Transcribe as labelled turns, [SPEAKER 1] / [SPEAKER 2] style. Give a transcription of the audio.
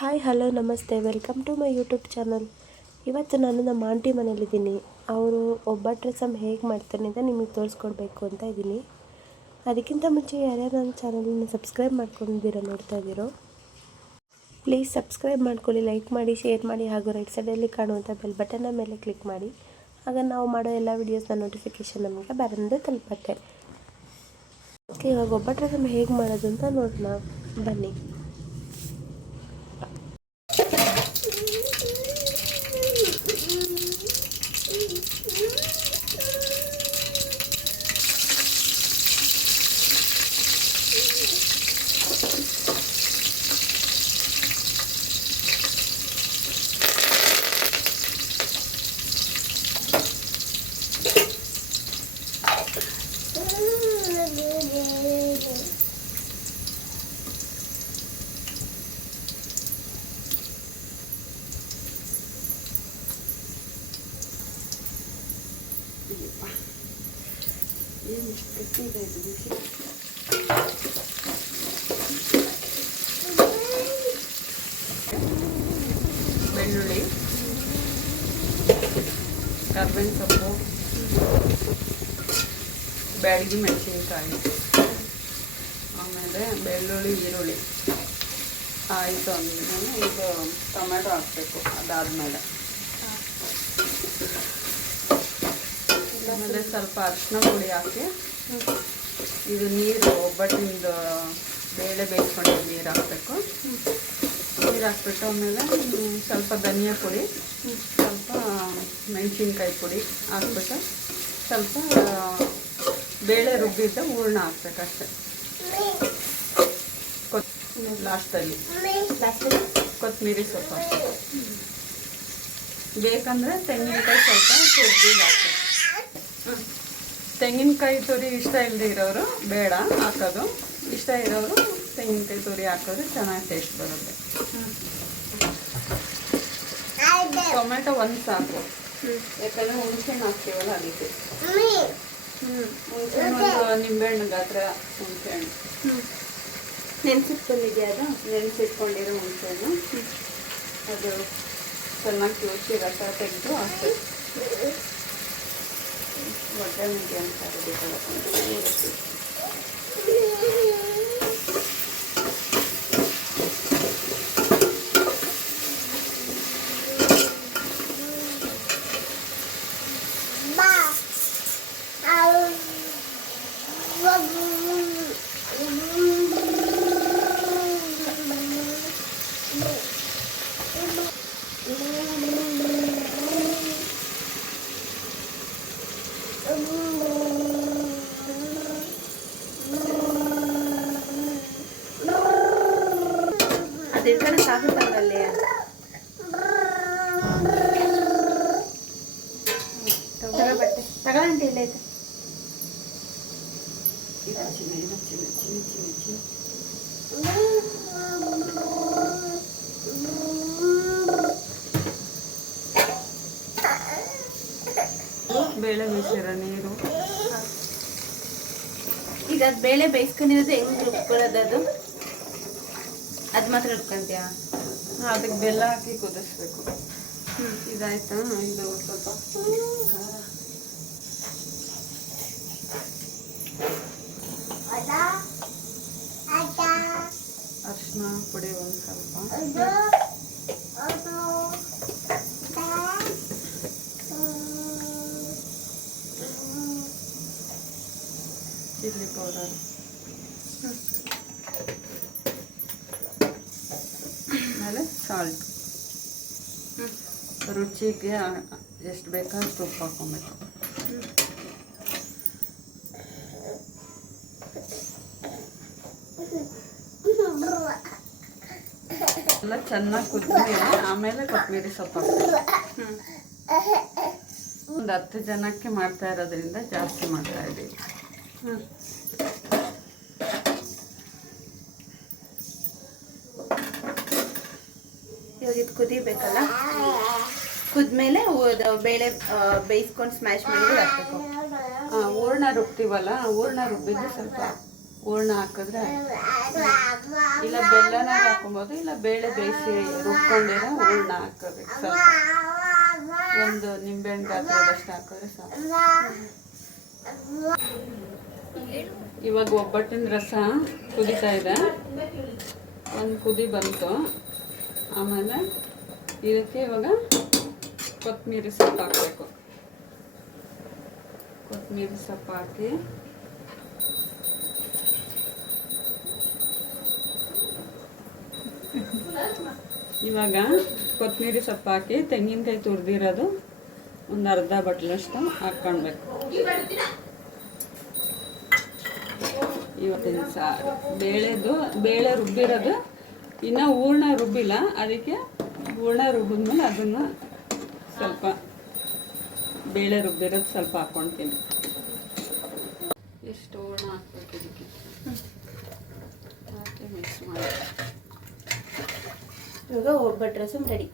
[SPEAKER 1] Hi, hello, ನಮಸ್ತೆ. Welcome to my YouTube channel. ಇವತ್ತು ನಾನು ನಮ್ಮ ಆಂಟಿ ಮನೇಲಿದ್ದೀನಿ. ಅವರು ಒಬ್ಬಟ್ಟು ರಸಮ್ ಹೇಗೆ ಮಾಡ್ತಾರೆ ಅಂತ ನಿಮಗೆ ತೋರಿಸ್ಕೊಡ್ಬೇಕು ಅಂತ ಇದ್ದೀನಿ. ಅದಕ್ಕಿಂತ ಮುಂಚೆ ಯಾರ್ಯಾರು ನನ್ನ ಚಾನಲನ್ನು ಸಬ್ಸ್ಕ್ರೈಬ್ ಮಾಡ್ಕೊಂಡಿದ್ದೀರ ನೋಡ್ತಾ ಇದ್ದೀರೋ, ಪ್ಲೀಸ್ ಸಬ್ಸ್ಕ್ರೈಬ್ ಮಾಡ್ಕೊಳ್ಳಿ, ಲೈಕ್ ಮಾಡಿ, ಶೇರ್ ಮಾಡಿ ಹಾಗೂ ರೈಟ್ ಸೈಡಲ್ಲಿ ಕಾಣುವಂಥ ಬೆಲ್ ಬಟನ್ನ ಮೇಲೆ ಕ್ಲಿಕ್ ಮಾಡಿ. ಆಗ ನಾವು ಮಾಡೋ ಎಲ್ಲ ವೀಡಿಯೋಸ್ನ ನೋಟಿಫಿಕೇಷನ್ ನಮಗೆ ಬರಂದು ತಲುಪತ್ತೆ. ಓಕೆ, ಇವಾಗ ಒಬ್ಬಟ್ಟು ರಸಮ್ ಹೇಗೆ ಮಾಡೋದು ಅಂತ ನೋಡೋಣ. ಬನ್ನಿ.
[SPEAKER 2] ಬೆಳ್ಳುಳ್ಳಿ ಕರ್ಬೇವಿನ ಸೊಪ್ಪು ಬ್ಯಾಡಗಿ ಮೆಣಸಿನ್ಕಾಯಿ ಆಮೇಲೆ ಬೆಳ್ಳುಳ್ಳಿ ಈರುಳ್ಳಿ ಆಯಿತು ಅಂದ್ಮೇಲೆ ಇದು ಟೊಮೆಟೊ ಹಾಕಬೇಕು ಅದಾದಮೇಲೆ. ಆಮೇಲೆ ಸ್ವಲ್ಪ ಅರಿಶಿನ ಪುಡಿ ಹಾಕಿ. ಇದು ನೀರು, ಒಬ್ಬಟ್ಟಿಂದು ಬೇಳೆ ಬೇಯಿಸ್ಕೊಂಡು ನೀರು ಹಾಕಬೇಕು. ನೀರು ಹಾಕ್ಬಿಟ್ಟು ಆಮೇಲೆ ಸ್ವಲ್ಪ ಧನಿಯಾ ಪುಡಿ, ಸ್ವಲ್ಪ ಮೆಣಸಿನ್ಕಾಯಿ ಪುಡಿ ಹಾಕ್ಬಿಟ್ಟು ಸ್ವಲ್ಪ ಬೇಳೆ ರುಬ್ಬಿದ್ದ ಹೂರ್ಣ ಹಾಕ್ಬೇಕಷ್ಟೆ ಕೊತ್, ಲಾಸ್ಟಲ್ಲಿ. ಕೊತ್ತಂಬರಿ ಸ್ವಲ್ಪ ಬೇಕಂದ್ರೆ ತೆಂಗಿನಕಾಯಿ ಸ್ವಲ್ಪ ಕೊಬ್ಬರಿ ಹಾಕ್ಬೇಕು. ತೆಂಗಿನಕಾಯಿ ತುರಿ ಇಷ್ಟ ಇಲ್ಲದೆ ಇರೋರು ಬೇಡ ಹಾಕೋದು. ಇಷ್ಟ ಇರೋರು ತೆಂಗಿನಕಾಯಿ ತುರಿ ಹಾಕಿದ್ರೆ ಚೆನ್ನಾಗಿ ಟೇಸ್ಟ್ ಬರುತ್ತೆ. ಟೊಮೆಟೊ ಒಂದು ಸಾಕು. ಯಾಕಂದ್ರೆ ಹುಣಸೆಹಣ್ಣು ಹಾಕ್ತೀವಲ್ಲ ಅದಕ್ಕೆ. ಹುಣಸೆಹಣ್ಣು ಒಂದು ನಿಂಬೆಹಣ್ಣು ಗಾತ್ರ ಹುಣಸೆಹಣ್ಣು.
[SPEAKER 1] ನೆನ್ಸಿಟ್ಕೊಂಡಿದ್ಯಾ ಅದು?
[SPEAKER 2] ನೆನೆಸಿಟ್ಕೊಂಡಿರೋ ಹುಣಸೆಹಣ್ಣು. ಅದು ಚೆನ್ನಾಗಿ ಕಿವುಚಿ ರಸ ತೆಗೆದು ಹಾಕ್ಬೇಕು. ಒಡ್ಡೆ ಮುದ್ದೆ ಅಂತಾರೆ ಬೇಕಾಗುತ್ತೆ
[SPEAKER 1] ಅದು ಇಟ್ಕೊಂಡು ಸಾಗುತ್ತಲ್ಲಿ ಬಟ್ಟೆ ತಗೊಳ್ಳಂಟಿ ಇಲ್ಲ ಐತೆ
[SPEAKER 2] ಮಿರ್ಚಿ ಮಿರ್ಚಿ ಮಿರ್ಚಿ ಮಿರ್ಚಿ ಮಿರ್ಚಿ ಬೇಳೆ ಬೇಯಿಸಿರೋ ನೀರು
[SPEAKER 1] ಈಗ ಅದು ಬೇಳೆ ಬೇಯಿಸ್ಕೊಂಡಿರೋದು ಹೆಂಗ್ ರುಬ್ಕೊಳ್ಳೋದು ಅದು ಅದು ಮಾತ್ರ ರುಬ್ಕೊಂತೀಯಾ
[SPEAKER 2] ಅದಕ್ಕೆ ಬೆಲ್ಲ ಹಾಕಿ ಕುದಿಸ್ಬೇಕು. ಇದಾಯ್ತಾ? ಇದು ಸ್ವಲ್ಪ ಖಾರ ಅರಿಶಿನ ಪುಡಿ ಒಂದು ಸ್ವಲ್ಪ. Chilli powder. ಆಮೇಲೆ ಸಾಲ್ಟ್ ರುಚಿಗೆ ಎಷ್ಟು ಬೇಕಾದ ಉಪ್ಪು ಹಾಕೊಬೇಕು ಎಲ್ಲ ಚೆನ್ನಾಗಿ ಕುದ್ಮೇಲೆ ಆಮೇಲೆ ಕೊತ್ತಂಬರಿ ಸೊಪ್ಪು ಒಂದು ಹತ್ತು ಜನಕ್ಕೆ ಮಾಡ್ತಾ ಇರೋದ್ರಿಂದ ಜಾಸ್ತಿ ಮಾಡ್ತಾ ಇದ್ದೀವಿ.
[SPEAKER 1] ಇವಾಗ ಇದು ಕುದಿಬೇಕಲ್ಲ? ಕುದ್ಮೇಲೆ ಬೇಳೆ ಬೇಯಿಸ್ಕೊಂಡು ಸ್ಮ್ಯಾಶ್ ಮಾಡಿ ಹಾಕ್ಬೇಕು.
[SPEAKER 2] ಹೂರ್ಣ ರುಬ್ತೀವಲ್ಲ ಹೂರ್ಣ ರುಬ್ಬಿದ್ರೆ ಸ್ವಲ್ಪ ಹೂರ್ಣ ಹಾಕಿದ್ರೆ. ಇಲ್ಲ ಬೆಲ್ಲನ ಹಾಕೊಬೋದು ಇಲ್ಲ ಬೇಳೆ ಬೇಯಿಸಿ ರುಬ್ಕೊಂಡಿರೋ ಹೂರ್ಣ ಹಾಕೋಬೇಕು, ಸ್ವಲ್ಪ. ಒಂದು ನಿಂಬೆಹಣ್ಣು ಗಾತ್ರದಷ್ಟು ಹಾಕಿದ್ರೆ ಸಾಕು. ಇವಾಗ ಒಬ್ಬಟ್ಟಿನ ರಸ ಕುದಿತಾ ಇದೆ. ಒಂದು ಕುದಿ ಬಂತು. ಆಮೇಲೆ ಇದಕ್ಕೆ ಇವಾಗ ಕೊತ್ತಂಬರಿ ಸೊಪ್ಪು ಹಾಕಬೇಕು. ಕೊತ್ತಂಬರಿ ಸೊಪ್ಪು ಹಾಕಿ ಇವಾಗ ಕೊತ್ತಂಬರಿ ಸೊಪ್ಪು ಹಾಕಿ ತೆಂಗಿನಕಾಯಿ ತುರಿದಿರೋದು ಒಂದು ಅರ್ಧ ಬಟ್ಲಷ್ಟು ಹಾಕ್ಕೊಳ್ಬೇಕು. ಇವತ್ತಿನ ಸಾರು. ಬೇಳೆದು, ಬೇಳೆ ರುಬ್ಬಿರೋದು ಇನ್ನು ಹೂರ್ಣ ರುಬ್ಬಿಲ್ಲ, ಅದಕ್ಕೆ ಹೂರ್ಣ ರುಬ್ಬಿದ್ಮೇಲೆ ಅದನ್ನು ಸ್ವಲ್ಪ ಬೇಳೆ ರುಬ್ಬಿರೋದು ಸ್ವಲ್ಪ ಹಾಕ್ಕೊಳ್ತೀನಿ ಎಷ್ಟು ಹೂರ್ಣ ಹಾಕ್ಬೇಕು ಇದಕ್ಕೆ? ಹಾಕಿ ಮಿಕ್ಸ್ ಮಾಡಿ
[SPEAKER 1] ಇವಾಗ ಒಬ್ಬಟ್ಟು ರಸಮ್ ರೆಡಿ